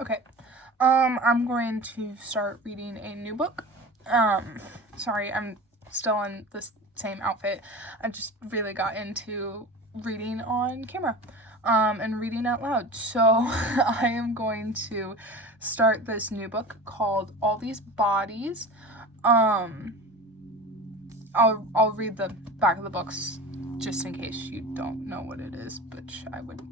Okay. I'm going to start reading a new book. Sorry, I'm still in this same outfit. I just really got into reading on camera, and reading out loud. So I am going to start this new book called All These Bodies. I'll read the back of the books just in case you don't know what it is, which I would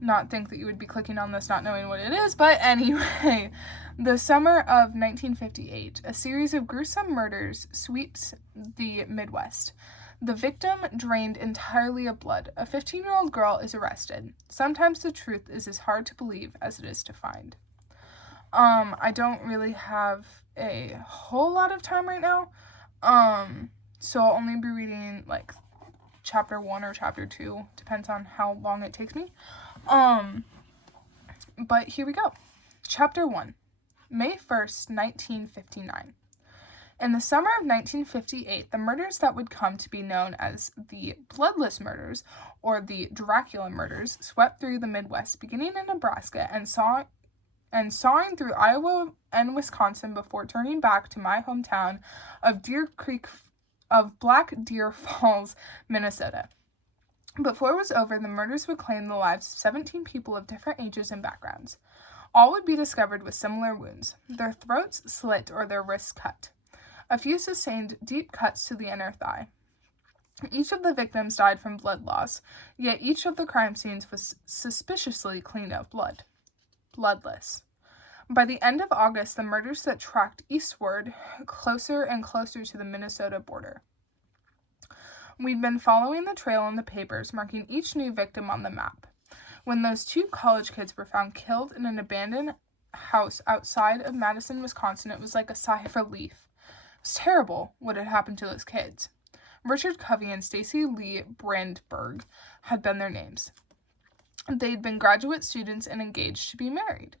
not think that you would be clicking on this not knowing what it is, but anyway. The summer of 1958, a series of gruesome murders sweeps the Midwest. The victim drained entirely of blood. A 15-year-old girl is arrested. Sometimes the truth is as hard to believe as it is to find. I don't really have a whole lot of time right now. So I'll only be reading like chapter 1 or chapter 2, depends on how long it takes me. But here we go. Chapter 1, May 1st, 1959. In the summer of 1958, the murders that would come to be known as the Bloodless murders, or the Dracula murders, swept through the Midwest, beginning in Nebraska and sawing through Iowa and Wisconsin before turning back to my hometown of Black Deer Falls, Minnesota. Before it was over, the murders would claim the lives of 17 people of different ages and backgrounds. All would be discovered with similar wounds, their throats slit or their wrists cut. A few sustained deep cuts to the inner thigh. Each of the victims died from blood loss, yet each of the crime scenes was suspiciously clean of blood. Bloodless. By the end of August, the murders that tracked eastward closer and closer to the Minnesota border. We'd been following the trail in the papers, marking each new victim on the map. When those 2 college kids were found killed in an abandoned house outside of Madison, Wisconsin, it was like a sigh of relief. It was terrible what had happened to those kids. Richard Covey and Stacy Lee Brandberg had been their names. They'd been graduate students and engaged to be married.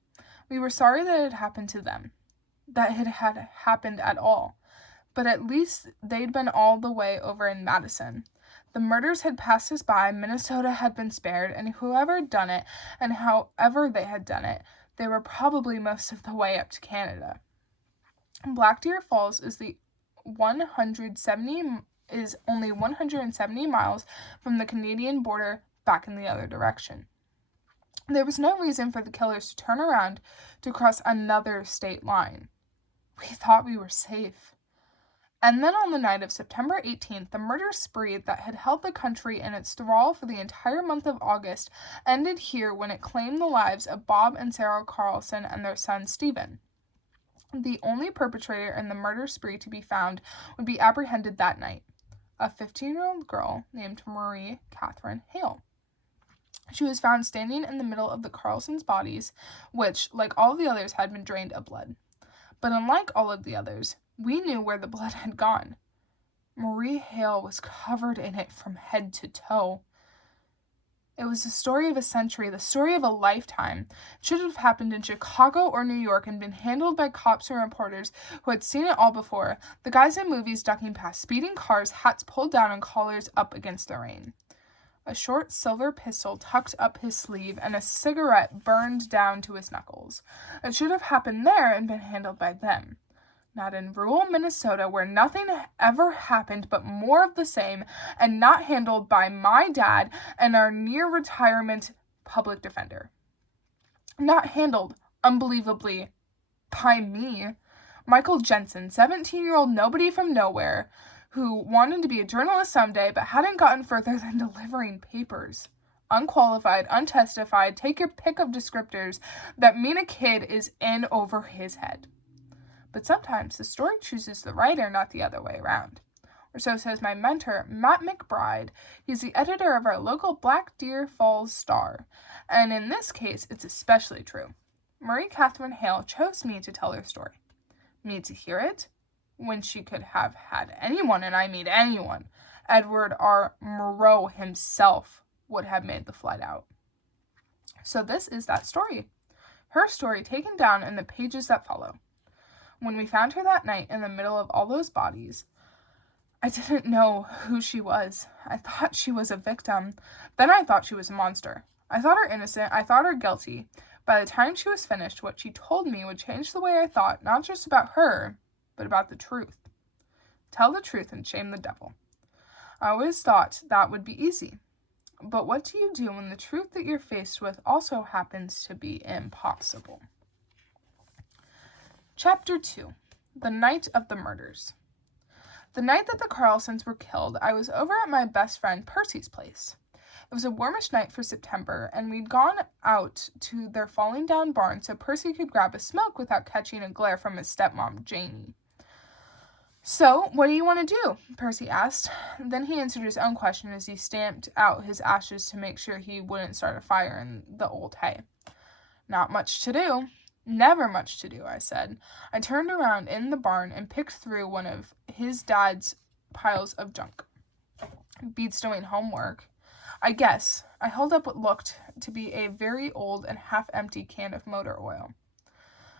We were sorry that it had happened to them, that it had happened at all. But at least they'd been all the way over in Madison. The murders had passed us by, Minnesota had been spared, and whoever had done it, and however they had done it, they were probably most of the way up to Canada. Black Deer Falls is only 170 miles from the Canadian border back in the other direction. There was no reason for the killers to turn around to cross another state line. We thought we were safe. And then on the night of September 18th, the murder spree that had held the country in its thrall for the entire month of August ended here when it claimed the lives of Bob and Sarah Carlson and their son Stephen. The only perpetrator in the murder spree to be found would be apprehended that night, a 15-year-old girl named Marie Catherine Hale. She was found standing in the middle of the Carlsons' bodies, which, like all the others, had been drained of blood. But unlike all of the others, we knew where the blood had gone. Marie Hale was covered in it from head to toe. It was the story of a century, the story of a lifetime. It should have happened in Chicago or New York and been handled by cops and reporters who had seen it all before, the guys in movies ducking past speeding cars, hats pulled down and collars up against the rain. A short silver pistol tucked up his sleeve and a cigarette burned down to his knuckles. It should have happened there and been handled by them. Not in rural Minnesota where nothing ever happened but more of the same, and not handled by my dad and our near-retirement public defender. Not handled, unbelievably, by me. Michael Jensen, 17-year-old nobody from nowhere, who wanted to be a journalist someday but hadn't gotten further than delivering papers. Unqualified, untestified, take your pick of descriptors that mean a kid is in over his head. But sometimes the story chooses the writer, not the other way around. Or so says my mentor, Matt McBride. He's the editor of our local Black Deer Falls Star. And in this case, it's especially true. Marie Catherine Hale chose me to tell her story. Me to hear it, when she could have had anyone, and I mean anyone. Edward R. Murrow himself would have made the flight out. So this is that story. Her story taken down in the pages that follow. When we found her that night in the middle of all those bodies, I didn't know who she was. I thought she was a victim. Then I thought she was a monster. I thought her innocent. I thought her guilty. By the time she was finished, what she told me would change the way I thought, not just about her, but about the truth. Tell the truth and shame the devil. I always thought that would be easy. But what do you do when the truth that you're faced with also happens to be impossible? Chapter 2. The Night of the Murders. The night that the Carlsons were killed, I was over at my best friend Percy's place. It was a warmish night for September, and we'd gone out to their falling down barn so Percy could grab a smoke without catching a glare from his stepmom, Janie. So, what do you want to do? Percy asked. Then he answered his own question as he stamped out his ashes to make sure he wouldn't start a fire in the old hay. Not much to do. Never much to do, I said. I turned around in the barn and picked through one of his dad's piles of junk. Beats doing homework. I guess. I held up what looked to be a very old and half-empty can of motor oil.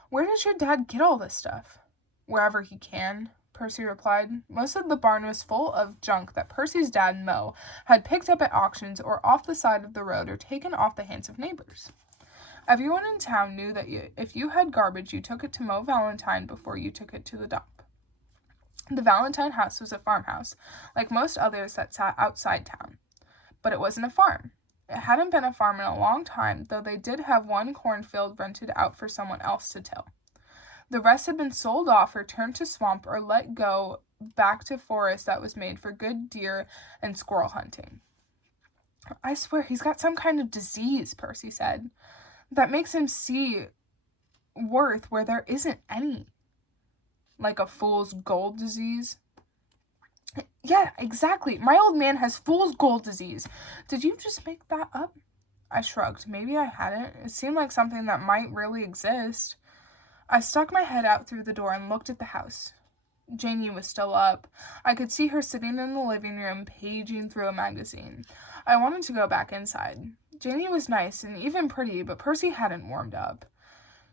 Where does your dad get all this stuff? Wherever he can, Percy replied. Most of the barn was full of junk that Percy's dad, Mo, had picked up at auctions or off the side of the road or taken off the hands of neighbors. Everyone in town knew that if you had garbage, you took it to Mo Valentine before you took it to the dump. The Valentine house was a farmhouse, like most others that sat outside town. But it wasn't a farm. It hadn't been a farm in a long time, though they did have one cornfield rented out for someone else to till. The rest had been sold off or turned to swamp or let go back to forest that was made for good deer and squirrel hunting. I swear he's got some kind of disease, Percy said, that makes him see worth where there isn't any. Like a fool's gold disease? Yeah, exactly. My old man has fool's gold disease. Did you just make that up? I shrugged. Maybe I hadn't. It seemed like something that might really exist. I stuck my head out through the door and looked at the house. Janie was still up. I could see her sitting in the living room, paging through a magazine. I wanted to go back inside. Janie was nice and even pretty, but Percy hadn't warmed up.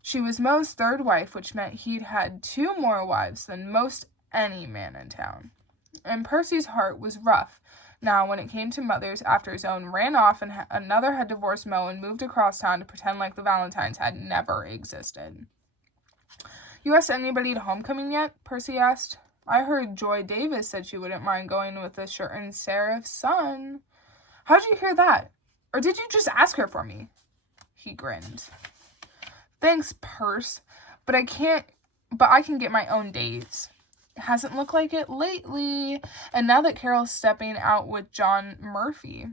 She was Mo's third wife, which meant he'd had 2 more wives than most any man in town. And Percy's heart was rough. Now, when it came to mothers, after his own ran off and another had divorced Mo and moved across town to pretend like the Valentines had never existed. You asked anybody to homecoming yet? Percy asked. I heard Joy Davis said she wouldn't mind going with a certain Seraph's son. How'd you hear that? Or did you just ask her for me? He grinned. Thanks, Perce, but I can get my own dates. It hasn't looked like it lately. And now that Carol's stepping out with John Murphy.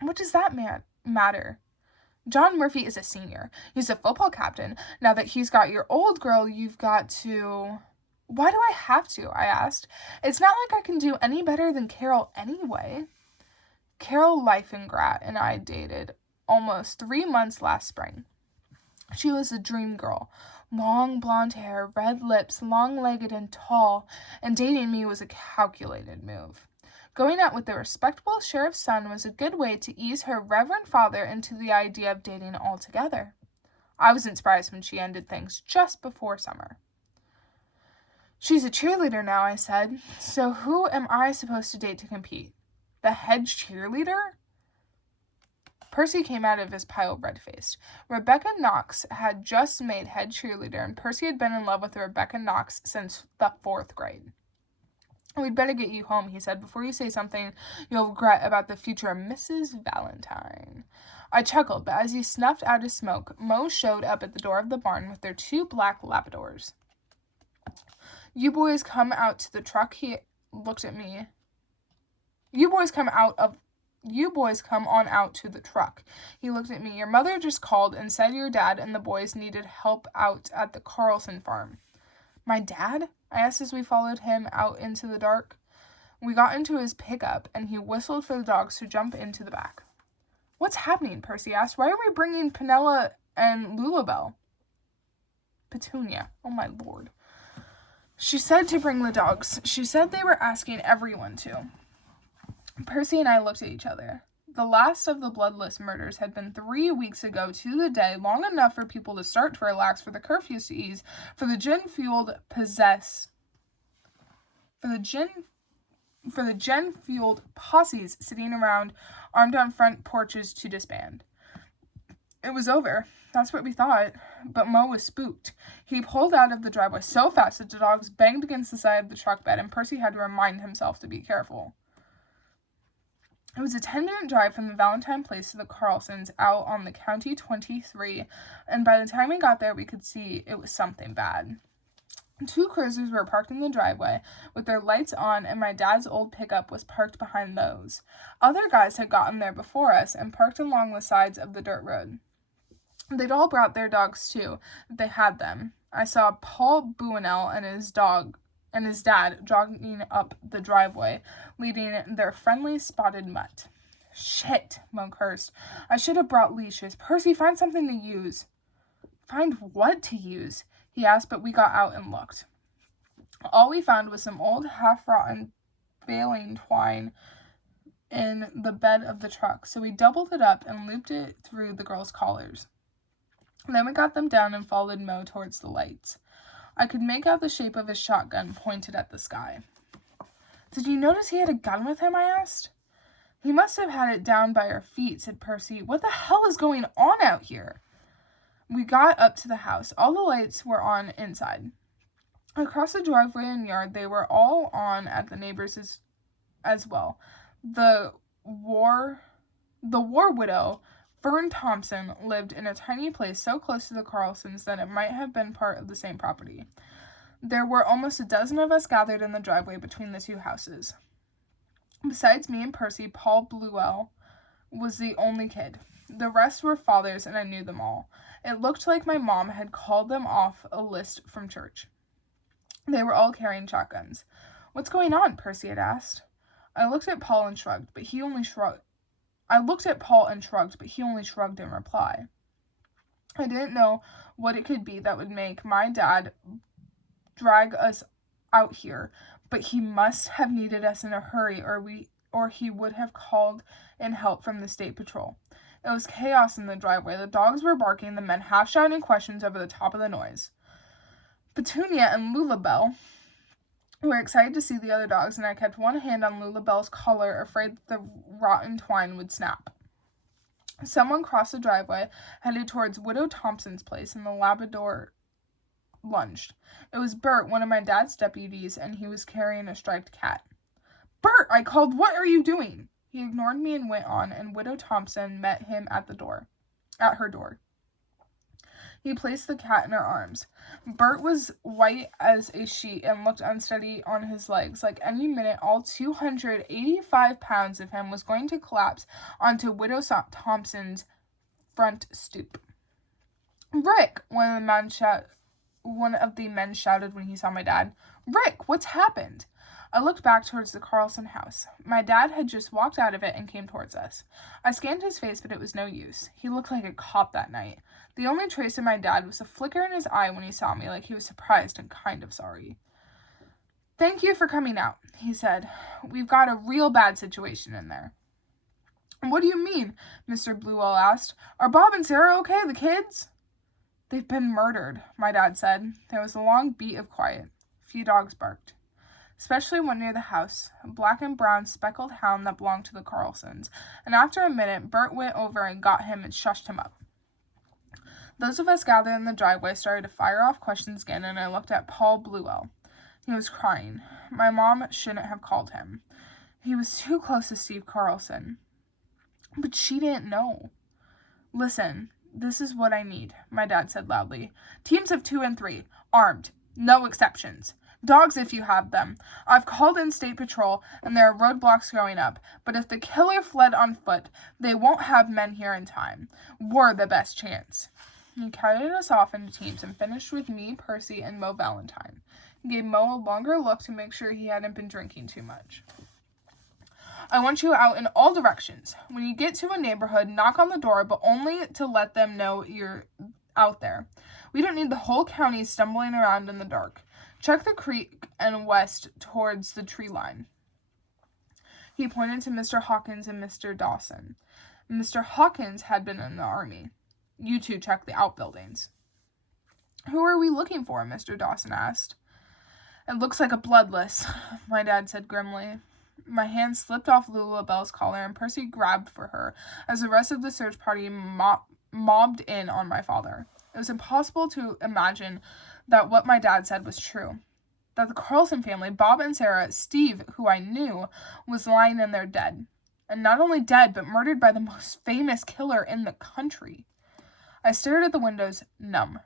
What does that matter? John Murphy is a senior. He's a football captain. Now that he's got your old girl, you've got to... Why do I have to? I asked. It's not like I can do any better than Carol anyway. Carol Liefengrat and I dated almost 3 months last spring. She was a dream girl. Long blonde hair, red lips, long-legged and tall, and dating me was a calculated move. Going out with the respectable sheriff's son was a good way to ease her reverend father into the idea of dating altogether. I wasn't surprised when she ended things just before summer. She's a cheerleader now, I said. So who am I supposed to date to compete? The head cheerleader? Percy came out of his pile red-faced. Rebecca Knox had just made head cheerleader, and Percy had been in love with Rebecca Knox since the 4th grade. We'd better get you home, he said, before you say something you'll regret about the future Mrs. Valentine. I chuckled, but as he snuffed out his smoke, Mo showed up at the door of the barn with their 2 black Labradors. You boys come out to the truck, he looked at me. You boys come on out to the truck. He looked at me. Your mother just called and said your dad and the boys needed help out at the Carlson farm. My dad? I asked as we followed him out into the dark. We got into his pickup, and he whistled for the dogs to jump into the back. What's happening? Percy asked. Why are we bringing Penella and Lulabelle? Petunia. Oh, my lord. She said to bring the dogs. She said they were asking everyone to. Percy and I looked at each other. The last of the Bloodless murders had been 3 weeks ago to the day, long enough for people to start to relax, for the curfews to ease, for the gin-fueled posses sitting around armed on front porches to disband. It was over. That's what we thought, but Mo was spooked. He pulled out of the driveway so fast that the dogs banged against the side of the truck bed, and Percy had to remind himself to be careful. It was a 10-minute drive from the Valentine place to the Carlsons out on the County 23, and by the time we got there, we could see it was something bad. 2 cruisers were parked in the driveway with their lights on, and my dad's old pickup was parked behind those. Other guys had gotten there before us and parked along the sides of the dirt road. They'd all brought their dogs too, if they had them. I saw Paul Buenel and his dad jogging up the driveway, leading their friendly spotted mutt. Shit, Mo cursed. I should have brought leashes. Percy, find something to use. Find what to use? He asked, but we got out and looked. All we found was some old half-rotten baling twine in the bed of the truck, so we doubled it up and looped it through the girls' collars. Then we got them down and followed Mo towards the lights. I could make out the shape of his shotgun pointed at the sky. Did you notice he had a gun with him? I asked. He must have had it down by our feet, said Percy. What the hell is going on out here? We got up to the house. All the lights were on inside. Across the driveway and yard, they were all on at the neighbors as well. The war widow, Fern Thompson, lived in a tiny place so close to the Carlsons that it might have been part of the same property. There were almost a dozen of us gathered in the driveway between the 2 houses. Besides me and Percy, Paul Bluell was the only kid. The rest were fathers, and I knew them all. It looked like my mom had called them off a list from church. They were all carrying shotguns. What's going on? Percy had asked. I looked at Paul and shrugged, but he only shrugged in reply. I didn't know what it could be that would make my dad drag us out here, but he must have needed us in a hurry, or he would have called in help from the state patrol. It was chaos in the driveway. The dogs were barking, the men half shouting questions over the top of the noise. Petunia and Lulabelle were excited to see the other dogs, and I kept one hand on Lulabelle's collar, afraid that the rotten twine would snap. Someone crossed the driveway, headed towards Widow Thompson's place, and the Labrador lunged. It was Bert, one of my dad's deputies, and he was carrying a striped cat. Bert, I called, what are you doing? He ignored me and went on, and Widow Thompson met him at her door. He placed the cat in her arms. Bert was white as a sheet and looked unsteady on his legs. Like any minute, all 285 pounds of him was going to collapse onto Widow Thompson's front stoop. Rick, one of the men shouted when he saw my dad. Rick, what's happened? I looked back towards the Carlson house. My dad had just walked out of it and came towards us. I scanned his face, but it was no use. He looked like a cop that night. The only trace of my dad was a flicker in his eye when he saw me, like he was surprised and kind of sorry. Thank you for coming out, he said. We've got a real bad situation in there. What do you mean? Mr. Bluewell asked. Are Bob and Sarah okay, the kids? They've been murdered, my dad said. There was a long beat of quiet. A few dogs barked. Especially one near the house, a black and brown speckled hound that belonged to the Carlsons, and after a minute, Bert went over and got him and shushed him up. Those of us gathered in the driveway started to fire off questions again, and I looked at Paul Bluewell. He was crying. My mom shouldn't have called him. He was too close to Steve Carlson. But she didn't know. Listen, this is what I need, my dad said loudly. Teams of 2 and 3, armed, no exceptions. Dogs if you have them. I've called in state patrol, and there are roadblocks going up, but if the killer fled on foot, they won't have men here in time. We're the best chance. He carried us off into teams and finished with me, Percy, and Mo Valentine. He gave Mo a longer look to make sure he hadn't been drinking too much. I want you out in all directions. When you get to a neighborhood, knock on the door, but only to let them know you're out there. We don't need the whole county stumbling around in the dark. Check the creek and west towards the tree line. He pointed to Mr. Hawkins and Mr. Dawson. Mr. Hawkins had been in the army. You two check the outbuildings. Who are we looking for? Mr. Dawson asked. It looks like a Bloodless, my dad said grimly. My hand slipped off Lulabelle's collar, and Percy grabbed for her as the rest of the search party mobbed in on my father. It was impossible to imagine that what my dad said was true. That the Carlson family, Bob and Sarah, Steve, who I knew, was lying in there dead. And not only dead, but murdered by the most famous killer in the country. I stared at the windows, numb.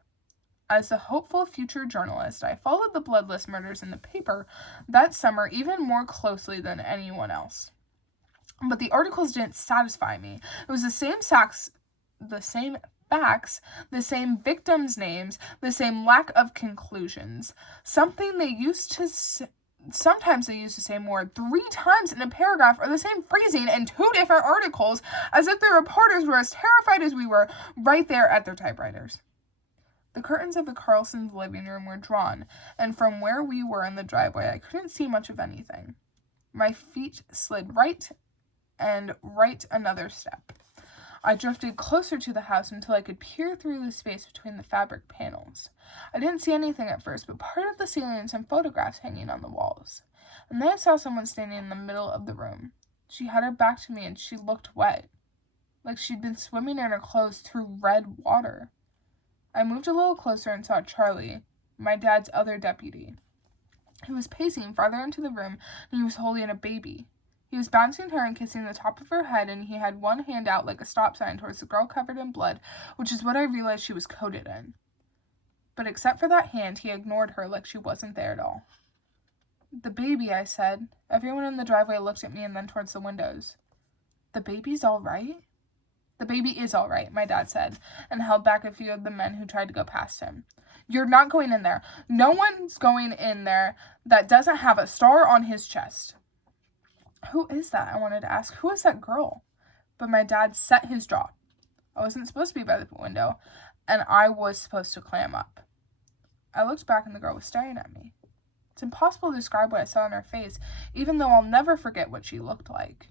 As a hopeful future journalist, I followed the Bloodless murders in the paper that summer even more closely than anyone else. But the articles didn't satisfy me. It was the same facts, the same victims' names, the same lack of conclusions. Sometimes they used to say same word 3 times in a paragraph, or the same phrasing in 2 different articles, as if the reporters were as terrified as we were, right there at their typewriters. The curtains of the Carlsons' living room were drawn, and from where we were in the driveway, I couldn't see much of anything. My feet slid right another step. I drifted closer to the house until I could peer through the space between the fabric panels. I didn't see anything at first, but part of the ceiling and some photographs hanging on the walls. And then I saw someone standing in the middle of the room. She had her back to me and she looked wet, like she'd been swimming in her clothes through red water. I moved a little closer and saw Charlie, my dad's other deputy. He was pacing farther into the room, and he was holding a baby. He was bouncing her and kissing the top of her head, and he had one hand out like a stop sign towards the girl covered in blood, which is what I realized she was coated in. But except for that hand, he ignored her like she wasn't there at all. "The baby," I said. Everyone in the driveway looked at me and then towards the windows. "The baby's all right?" "The baby is all right," my dad said, and held back a few of the men who tried to go past him. "You're not going in there. No one's going in there that doesn't have a star on his chest." "Who is that?" I wanted to ask. "Who is that girl?" But my dad set his jaw. I wasn't supposed to be by the window, and I was supposed to clam up. I looked back and the girl was staring at me. It's impossible to describe what I saw in her face, even though I'll never forget what she looked like.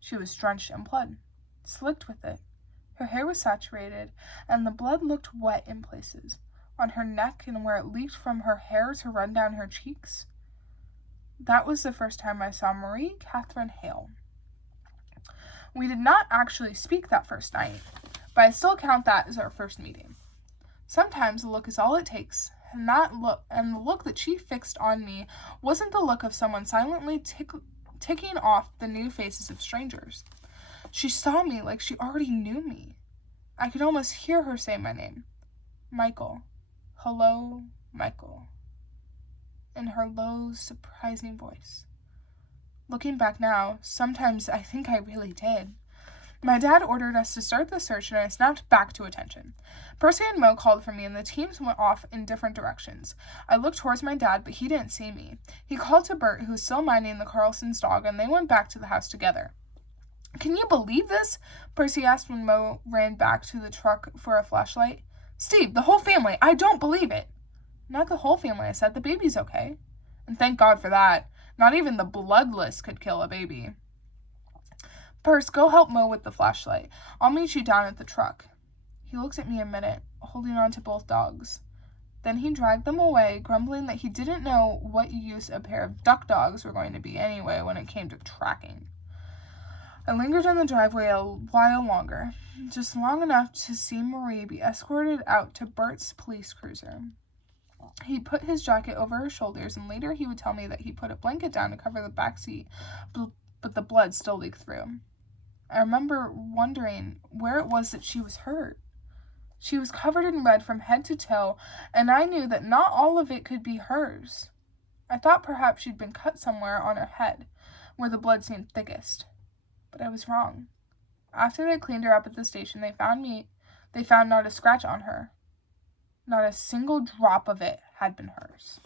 She was drenched in blood, slicked with it. Her hair was saturated, and the blood looked wet in places, on her neck and where it leaked from her hair to run down her cheeks. That was the first time I saw Marie Catherine Hale. We did not actually speak that first night, but I still count that as our first meeting. Sometimes a look is all it takes, and the look that she fixed on me wasn't the look of someone silently ticking off the new faces of strangers. She saw me like she already knew me. I could almost hear her say my name. "Michael. Hello, Michael." In her low, surprising voice. Looking back now, sometimes I think I really did. My dad ordered us to start the search, and I snapped back to attention. Percy and Mo called for me, and the teams went off in different directions. I looked towards my dad, but he didn't see me. He called to Bert, who was still minding the Carlson's dog, and they went back to the house together. "Can you believe this?" Percy asked when Mo ran back to the truck for a flashlight. "Steve, the whole family, I don't believe it." "Not the whole family," I said. "The baby's okay." And thank God for that. Not even the Bloodless could kill a baby. "Percy, go help Mo with the flashlight. I'll meet you down at the truck." He looked at me a minute, holding on to both dogs. Then he dragged them away, grumbling that he didn't know what use a pair of duck dogs were going to be anyway when it came to tracking. I lingered in the driveway a while longer, just long enough to see Marie be escorted out to Bert's police cruiser. He put his jacket over her shoulders, and later he would tell me that he put a blanket down to cover the back seat, but the blood still leaked through. I remember wondering where it was that she was hurt. She was covered in red from head to toe, and I knew that not all of it could be hers. I thought perhaps she'd been cut somewhere on her head, where the blood seemed thickest. But I was wrong. After they cleaned her up at the station, they found not a scratch on her. Not a single drop of it had been hers.